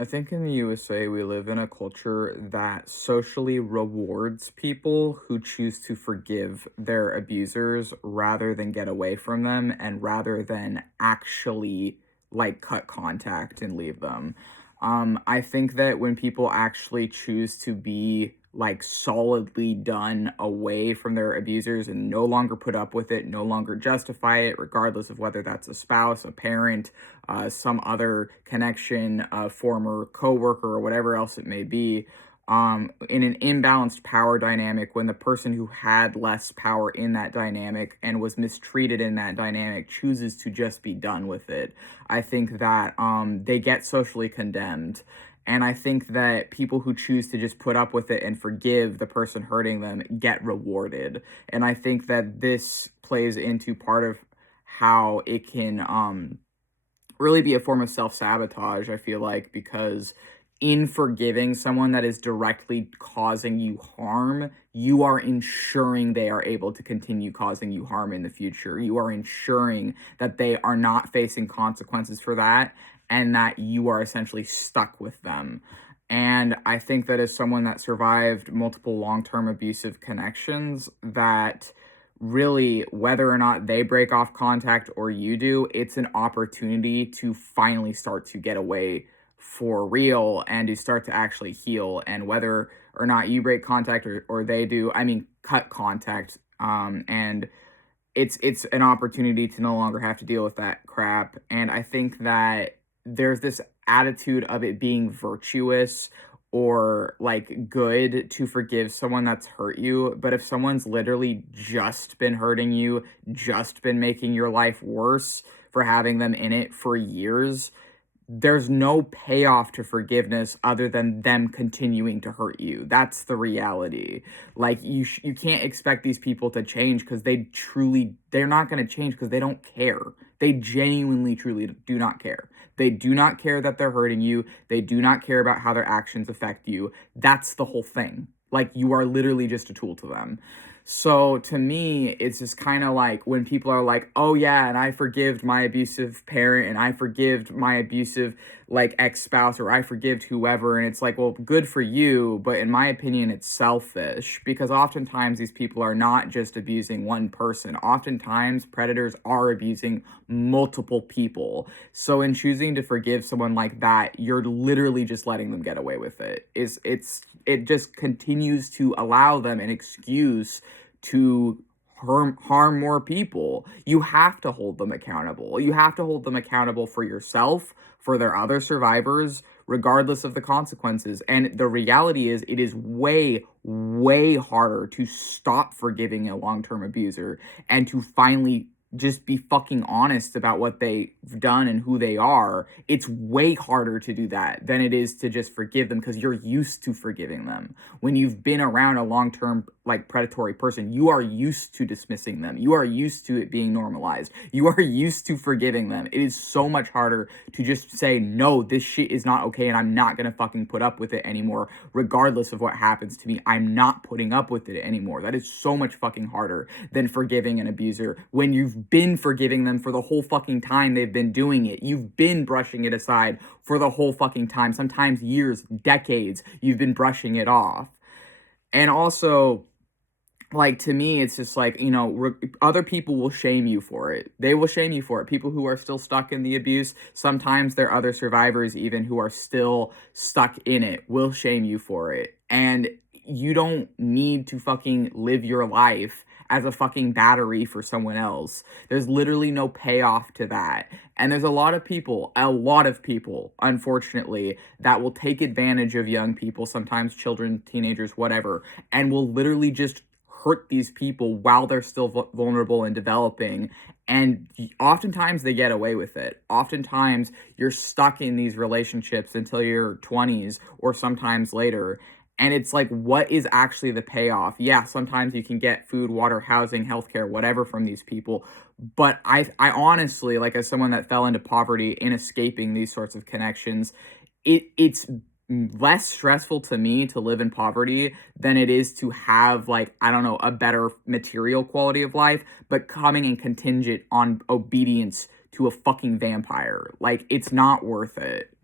I think in the USA, we live in a culture that socially rewards people who choose to forgive their abusers rather than get away from them and rather than actually cut contact and leave them. I think that when people actually choose to be solidly done away from their abusers and no longer put up with it, no longer justify it, regardless of whether that's a spouse, a parent, some other connection, a former coworker, or whatever else it may be, in an imbalanced power dynamic, when the person who had less power in that dynamic and was mistreated in that dynamic chooses to just be done with it, I think that they get socially condemned. And I think that people who choose to just put up with it and forgive the person hurting them get rewarded. And I think that this plays into part of how it can really be a form of self-sabotage, I feel like, because in forgiving someone that is directly causing you harm, you are ensuring they are able to continue causing you harm in the future. You are ensuring that they are not facing consequences for that and that you are essentially stuck with them. And I think that as someone that survived multiple long-term abusive connections, that really, whether or not they break off contact or you do, it's an opportunity to finally start to get away for real and to start to actually heal. And whether or not you break contact or they do, I mean, cut contact. And it's an opportunity to no longer have to deal with that crap. And I think that there's this attitude of it being virtuous or good to forgive someone that's hurt you. But if someone's literally just been hurting you, just been making your life worse for having them in it for years, there's no payoff to forgiveness other than them continuing to hurt you. That's the reality. You can't expect these people to change because they're not going to change because they don't care. They genuinely truly do not care. They do not care that they're hurting you. They do not care about how their actions affect you. That's the whole thing. You are literally just a tool to them. So to me, it's just kind of like when people are like, oh yeah, and I forgived my abusive parent and I forgived my abusive ex-spouse or I forgived whoever. And it's like, well, good for you. But in my opinion, it's selfish because oftentimes these people are not just abusing one person. Oftentimes predators are abusing multiple people. So in choosing to forgive someone like that, you're literally just letting them get away with it. It just continues to allow them an excuse to harm more people. You have to hold them accountable. You have to hold them accountable for yourself, for their other survivors, regardless of the consequences. And the reality is, it is way, way harder to stop forgiving a long-term abuser and to finally just be fucking honest about what they've done and who they are. It's way harder to do that than it is to just forgive them because you're used to forgiving them. When you've been around a long-term predatory person, you are used to dismissing them. You are used to it being normalized. You are used to forgiving them. It is so much harder to just say, no, this shit is not okay and I'm not gonna fucking put up with it anymore, regardless of what happens to me. I'm not putting up with it anymore. That is so much fucking harder than forgiving an abuser when you've been forgiving them for the whole fucking time they've been doing it. You've been brushing it aside for the whole fucking time, sometimes years, decades, you've been brushing it off. And also, to me, it's just other people will shame you for it. They will shame you for it. People who are still stuck in the abuse, sometimes there are other survivors even who are still stuck in it, will shame you for it. And you don't need to fucking live your life as a fucking battery for someone else. There's literally no payoff to that. And there's a lot of people, unfortunately, that will take advantage of young people, sometimes children, teenagers, whatever, and will literally just hurt these people while they're still vulnerable and developing. And oftentimes they get away with it. Oftentimes you're stuck in these relationships until your 20s or sometimes later. And it's like, what is actually the payoff? Yeah, sometimes you can get food, water, housing, healthcare, whatever from these people. But I honestly, as someone that fell into poverty in escaping these sorts of connections, it's less stressful to me to live in poverty than it is to have I don't know, a better material quality of life, but coming in contingent on obedience to a fucking vampire. It's not worth it.